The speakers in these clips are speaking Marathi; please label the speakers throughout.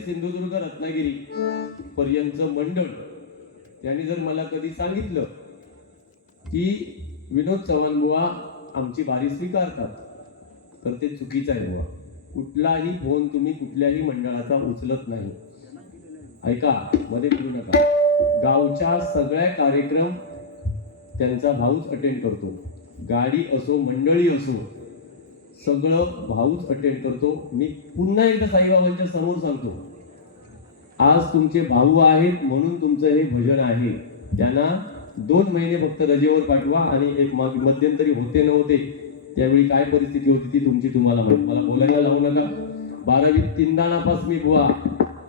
Speaker 1: सिंधुदुर्ग रत्नागिरी पर्यंत मंडळ त्यांनी जर मला कधी सांगितलं की विनोद चव्हाण बुवा आमची बारी स्वीकारतात तर ते चुकीचं आहे बुवा. कुठलाही फोन तुम्ही कुठल्याही मंडळाचा उचलत नाही. ऐका मध्ये करू नका. गावच्या सगळ्या कार्यक्रम त्यांचा भाऊच अटेंड करतो. गाडी असो मंडळी असो सगळं भाऊच अटेंड करतो. मी पुन्हा एकदा साईबाबांच्या समोर सांगतो. आज तुमचे भाऊ आहेत म्हणून तुमचं हे भजन आहे. त्यांना दोन महिने फक्त रजेवर पाठवा आणि एक मध्यंतरी होते नव्हते त्यावेळी काय परिस्थिती होती ती तुमची तुम्हाला माहिती. मला बोलायला लावू नका. बारावीत तीनदा नापास मी बुवा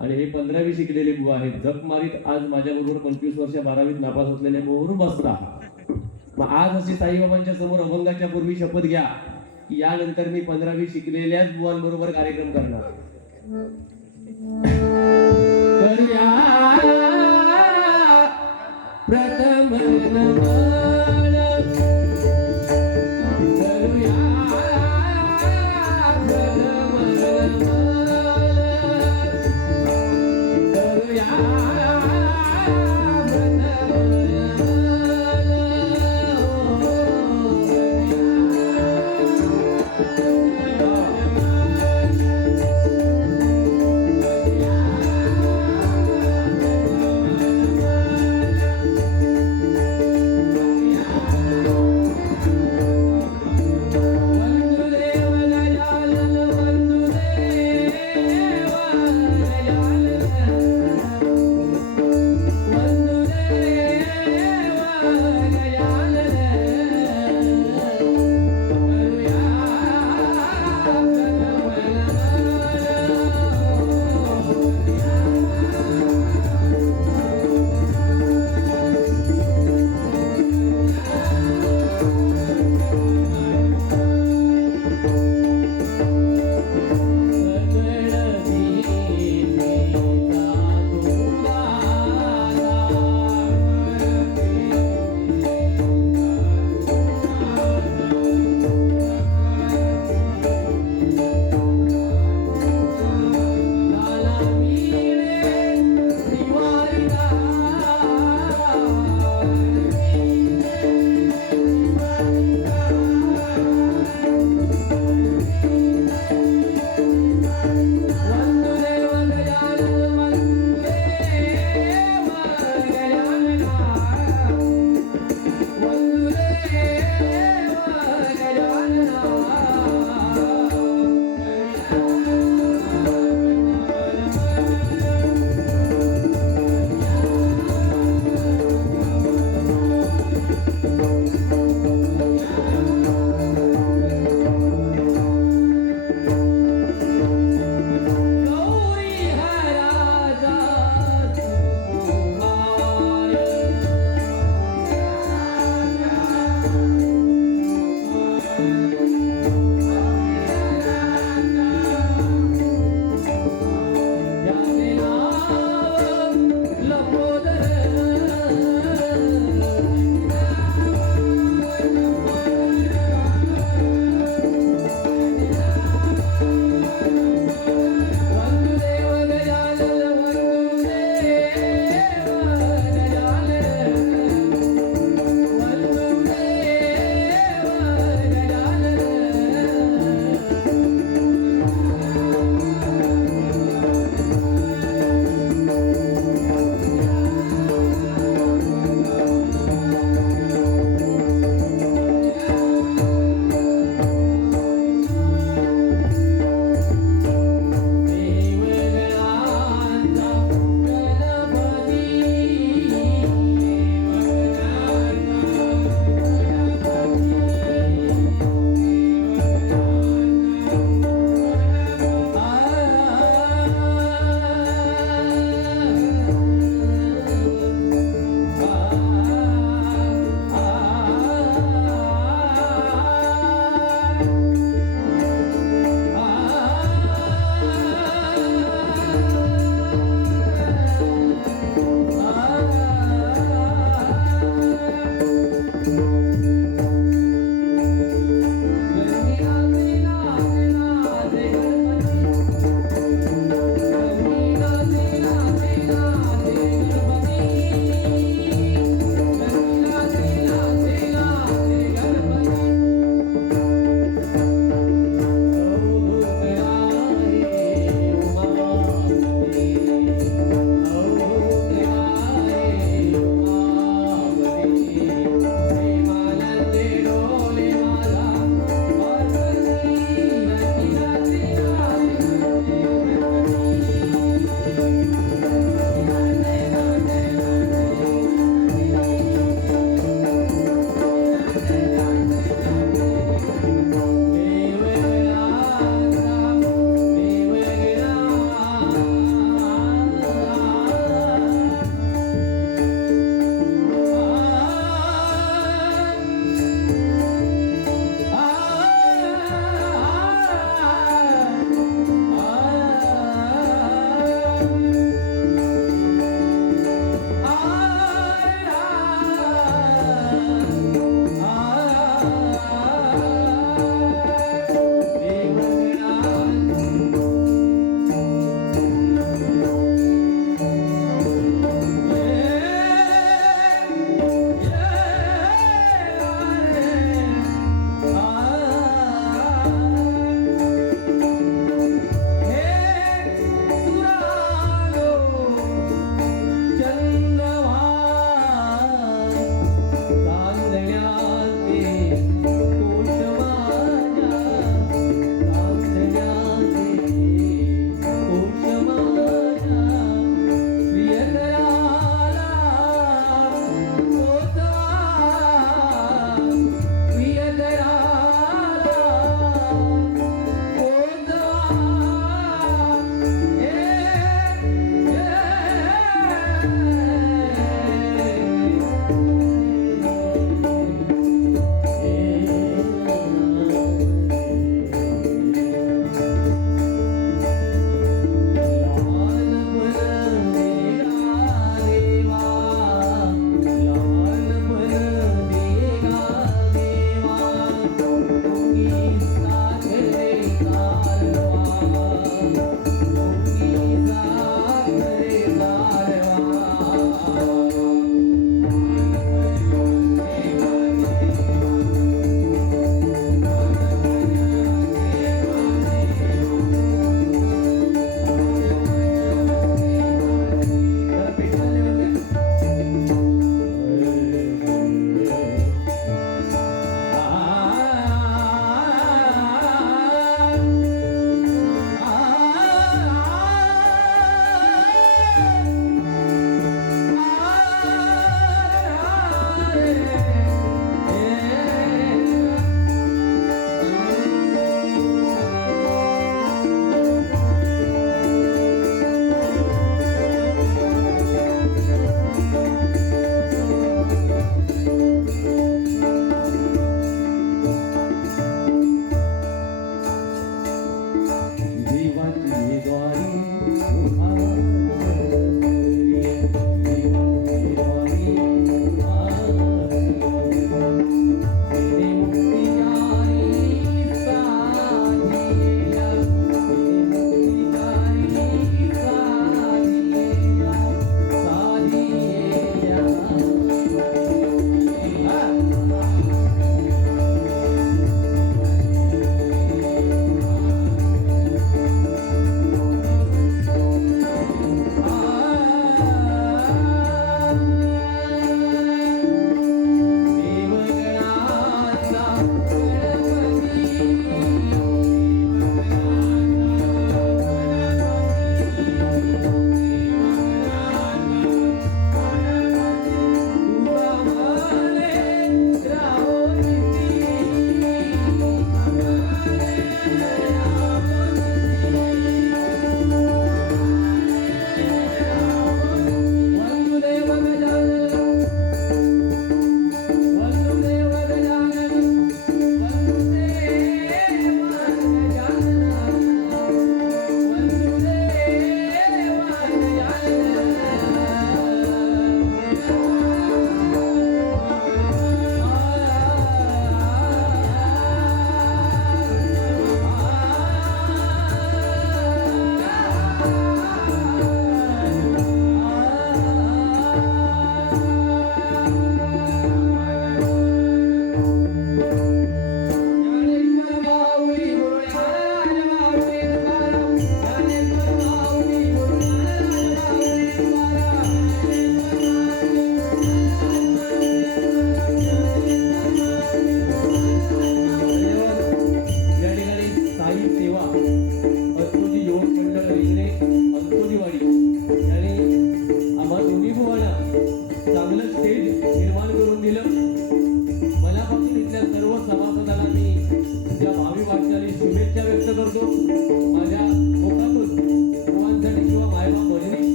Speaker 1: आणि हे पंधरावी शिकलेले बुवा आहेत. जप मारीत आज माझ्याबरोबर पंचवीस वर्ष बारावीत नापास असलेले बुवावरून बसता मग आज अशी साईबाबांच्या समोर अभंगाच्या पूर्वी शपथ घ्या की यानंतर मी पंधरावी शिकलेल्याच बुवांबरोबर कार्यक्रम करणार.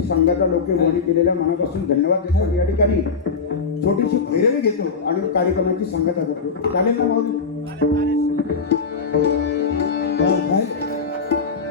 Speaker 2: कार्यक्रमाची सांगाता लोके वर्णी केलेल्या मनापासून धन्यवाद देतात या ठिकाणी छोटीशी भैरवी घेतो आणि कार्यक्रमाची सांगता करतो. चालेल ना माऊली